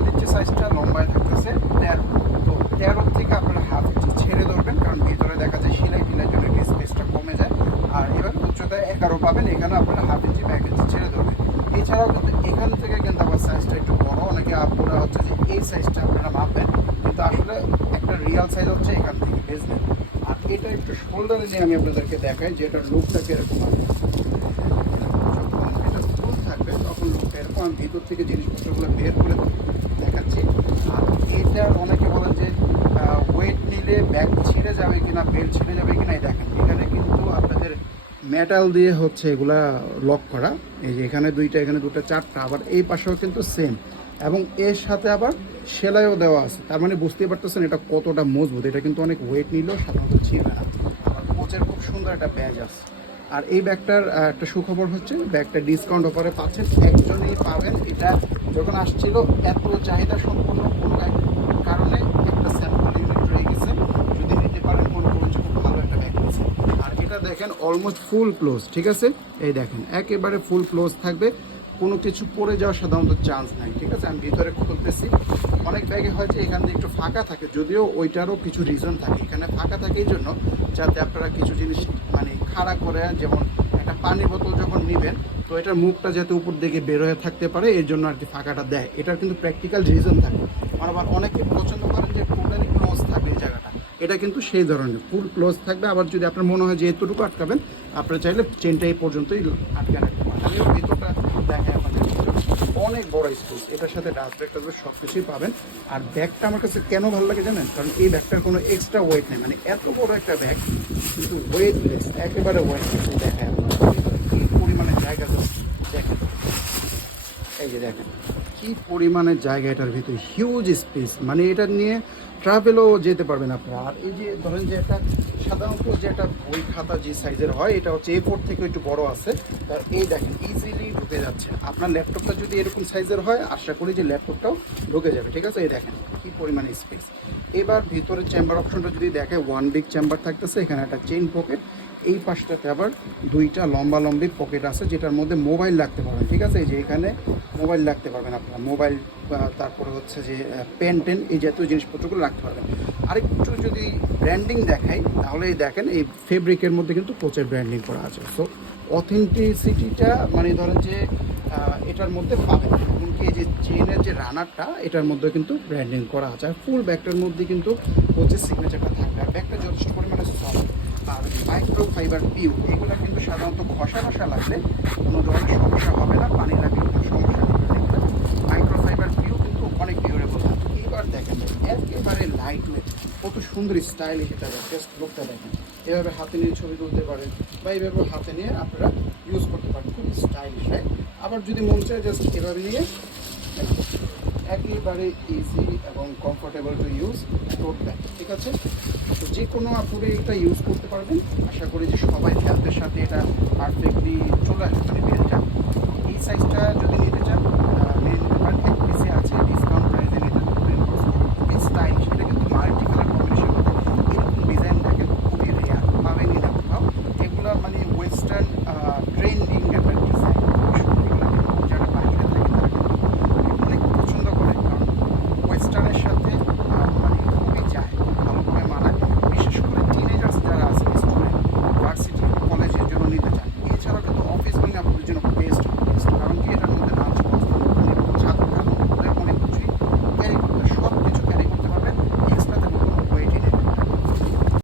বলে দিচ্ছে সাইজটা লম্বায় থাকতেছে 13। তো 13 থেকে আপনারা হাফ ইঞ্চি ছেড়ে ধরবেন, কারণ ভিতরে দেখা যায় সেলাই টিলাই জন্য একটু স্পেসটা কমে যায়। আর এবার উচ্চতায় 11 পাবেন, এখানে আপনারা হাফ ইঞ্চি বা 1 ইঞ্চি ছেড়ে ধরবেন। এছাড়াও কিন্তু এখান থেকে কিন্তু আবার সাইজটা একটু বড়, অনেকে আপনারা হচ্ছে যে এই সাইজটা আপনারা মাপবেন, কিন্তু আসলে একটা রিয়াল সাইজ হচ্ছে এখান থেকে বেসবেন। আর এটা একটু শোল্ডারে নিয়ে আমি আপনাদেরকে দেখাই যে এটার লুকটা কিরকম হবে। যখন এটা ফুল থাকবে তখন লুকটা এরকম, আমি ভিতর থেকে জিনিসপত্রগুলো বের করে দেখাচ্ছি। আর এটা অনেকে বলেন যে ওয়েট নিলে ব্যাগ ছিঁড়ে যাবে কিনা, বেল্ট ছিঁড়ে যাবে কিনা, এই দেখেন এখানে কিন্তু আপনাদের মেটাল দিয়ে হচ্ছে এগুলা লক করা। এই যে এখানে দুইটা, এখানে দুটো, চারটা, আবার এই পাশেও কিন্তু সেম, এবং এর সাথে আবার সেলাইও দেওয়া আছে। তার মানে বুঝতেই পারতেছেন এটা কতটা মজবুত। এটা কিন্তু অনেক ওয়েট নিলেও সাধারণত ছিঁড়বে না। আর কোচের খুব সুন্দর একটা ব্যাগ আছে। আর এই ব্যাগটার একটা সুখবর হচ্ছে ব্যাগটা ডিসকাউন্ট অফারে পাচ্ছেন, একজনই পাবেন। এটা যখন আসছিল এত চাহিদা সম্পূর্ণ কোনো এক কারণে একটা স্যাম্পল ইউনিট রয়ে গেছে, যদি নিতে পারেন মনে করুন যে খুব ভালো একটা ব্যাগ আছে। আর এটা দেখেন অলমোস্ট ফুল ক্লোজ, ঠিক আছে, এই দেখেন একেবারে ফুল ক্লোজ থাকবে, কোনো কিছু পড়ে যাওয়ার সাধারণত চান্স নাই। ঠিক আছে, আমি ভিতরে খুলতেছি। অনেক ব্যাগে হয়তো এখান দিয়ে একটু ফাঁকা থাকে, যদিও ওইটারও কিছু রিজন থাকে। এখানে ফাঁকা থাকে এই জন্য যাতে আপনারা কিছু জিনিস মানে খাড়া করে, যেমন একটা পানির বোতল যখন নেবেন তো এটার মুখটা যাতে উপর দিকে বের হয়ে থাকতে পারে, এর জন্য আর কি ফাঁকাটা দেয়। এটার কিন্তু প্র্যাকটিক্যাল রিজন থাকে। আবার অনেকে পছন্দ করেন যে টোটালি ক্লোজ থাকবে এই জায়গাটা, এটা কিন্তু সেই ধরনের ফুল ক্লোজ থাকবে। আবার যদি আপনার মনে হয় যে এতটুকু আটকাবেন, আপনারা চাইলে চেনটা এই পর্যন্তই আটকে রাখতে পারেন। আমি ভিতরটা দেখাই আপনাদের, অনেক বড় স্পেস, এটার সাথে ডাস্ট ব্যাগ টাস্ট সব কিছুই পাবেন। আর ব্যাগটা আমার কাছে কেন ভালো লাগে জানেন, কারণ এই ব্যাগটার কোনো এক্সট্রা ওয়েট নেই। মানে এত বড় একটা ব্যাগ কিন্তু ওয়েটলেস, একেবারে ওয়েটলেস। দেখায় কি পরিমাণে জায়গা দেখেন, এই যে দেখেন কি পরিমাণের জায়গা এটার ভিতরে, হিউজ স্পেস। মানে এটা নিয়ে ট্রাভেলও যেতে পারবেন আপনারা। আর এই যে ধরেন যে একটা সাধারণত যে একটা বই খাতা যে সাইজের হয়, এটা হচ্ছে A4 থেকে একটু বড় আছে। তার এই দেখেন ইজিলি ঢুকে যাচ্ছে। আপনার ল্যাপটপটা যদি এরকম সাইজের হয়, আশা করি যে ল্যাপটপটাও ঢুকে যাবে। ঠিক আছে, এই দেখেন কি পরিমাণে স্পেস। এবার ভিতরে চেম্বার অপশনটা যদি দেখে, ওয়ান বিগ চেম্বার থাকতেছে, এখানে একটা চেইন পকেট, এই পাশটাতে আবার দুইটা লম্বা লম্বি পকেট আছে যেটার মধ্যে মোবাইল রাখতে পারবেন। ঠিক আছে, এই যে এখানে মোবাইল রাখতে পারবেন আপনারা, মোবাইল, তারপরে হচ্ছে যে পেন টেন এই জাতীয় জিনিসপত্রগুলো রাখতে পারবেন। আরেকটু যদি ব্র্যান্ডিং দেখাই তাহলে এই দেখেন এই ফেব্রিকের মধ্যে কিন্তু কোচের ব্র্যান্ডিং করা আছে। সো অথেন্টিসিটিটা মানে ধরেন যে এটার মধ্যে পাবেন। এমনকি এই যে চেনের যে রানারটা এটার মধ্যে কিন্তু ব্র্যান্ডিং করা আছে। আর ফুল ব্যাগটার মধ্যে কিন্তু কোচের সিগনেচারটা থাকবে। আর ব্যাগটা যথেষ্ট পরিমাণে সফট। আর মাইক্রো ফাইবার পিউ, এগুলো কিন্তু সাধারণত ঘষা লাগলে কোনো ধরনের সমস্যা হবে না, পানি লাগলে কোনো সমস্যা হবে না। মাইক্রো ফাইবার পিউ কিন্তু অনেক ডিউরেবল। এবার দেখেন একেবারে লাইট ওয়েট, কত সুন্দর স্টাইলিশ এটা, জাস্ট লুকটা দেখেন। এভাবে হাতে নিয়ে ছবি তুলতে পারেন, বা এইভাবে হাতে নিয়ে আপনারা ইউজ করতে পারেন, খুব স্টাইলিশ হয়। আবার যদি মন চায় জাস্ট এভাবে নিয়ে একেবারে ইজি এবং comfortable to use tote bag. ঠিক আছে, তো যে কোনো আপুরে এটা ইউজ করতে পারবেন। আশা করি যে সবাই হেলথের সাথে এটা পারফেক্টলি চলে আসবে, মানে বেলটা। এই সাইজটা